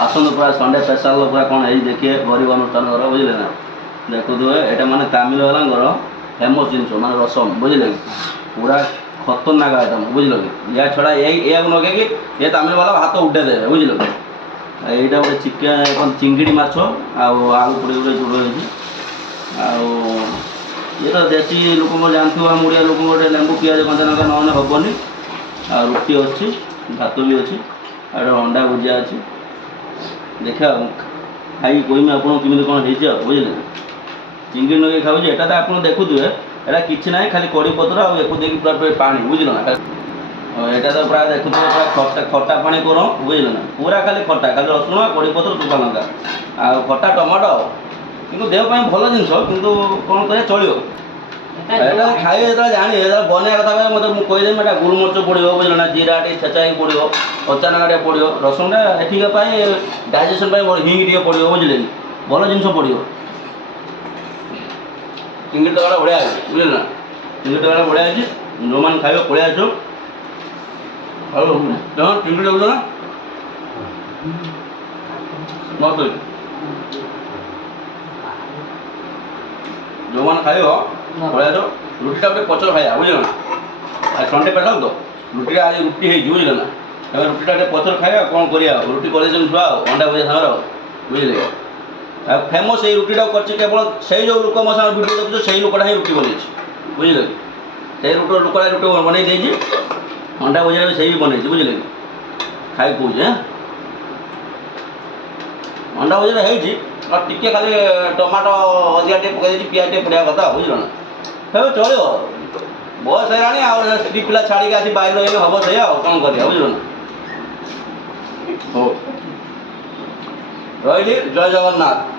आसतु पूरा Sunday special पूरा कौन है देखिए गरीब अनुष्ठान कर बुझे ना देखु ये माने तमिल वाला फेमस जिनस माने रसम बुझे पूरा खतरनाक आइटम बुझल कि या छड़ा या लगे ये तमिल वाला हाथ उठे देवे बुझल कि यहाँ गोटे चिकेन चिंगड़ी माछ आलू पड़ी गोटे झोल हो ये तो देसी लोक जानते आम ओडिया लोक गोटे लेंबू पिज कंचा लंका ना हेनी आ रुटी अच्छी भात भी अच्छी और अंडा भुजिया अच्छी देखा खाई कहमी आपको केमी कौन हो बुझे चिंगड़ी लगे खाऊँ एटा तो आप देखुए एटा कि ना खाली कड़ी पत्र आको देखिए पूरा पानी बुझल ना यहाँ तो प्राय देखुए पूरा खटा खटा पानी कर बुझल ना पूरा खाली खटा खाली रसुण कड़ी पत्र सुखा लंका आ खटा टमाटो कि देहपाई भल जिन कि कौन कर चलो खाइए जो जानी बना कथा मत मुझे कहीदेवी एटा गोलमरीच पड़ो बुझल ना जीरा टे छेचा ही पड़ो कच्चा लंका पड़ो रसुणटा एठिका डाइजेसन हिंग टे पड़ो बुझे कि भल जिन पड़ो चिंगड़ी तक बढ़िया है बुझल ना चिंगड़ी तक बढ़िया है जो मैंने खाइए पड़े आस चिंगड़ी देख ना मत जो मैंने खाइब पड़े आस रुटीटा गोटे पचर खाया बुझल ना आज संडे पेशाल तो रुटी आज रुटी हो बुझल ना रुटीटा गोटे पचर खाया कौन करा रुटी कर छुआ अंडा भुजिया सागर बुझे फेमस ये रुटीटा केवल से जो लोक मो साथ भिडियो देखुछ से लोकटा ही रुटी बन बुझे से लोकटा रुटी बनई देजी अंडा भुजिया भी सही बनई बुझे कि खाई कहे अंडा भुजिया है टे खाली टमाटो अधिका टे पकई पिज टे पड़ा कथा बुझल ना हे चलो बयस है स्त्री पिला छाड़ी आसी बाहर रही हम से कौन कर बुझल ना हो रही जय जगन्नाथ।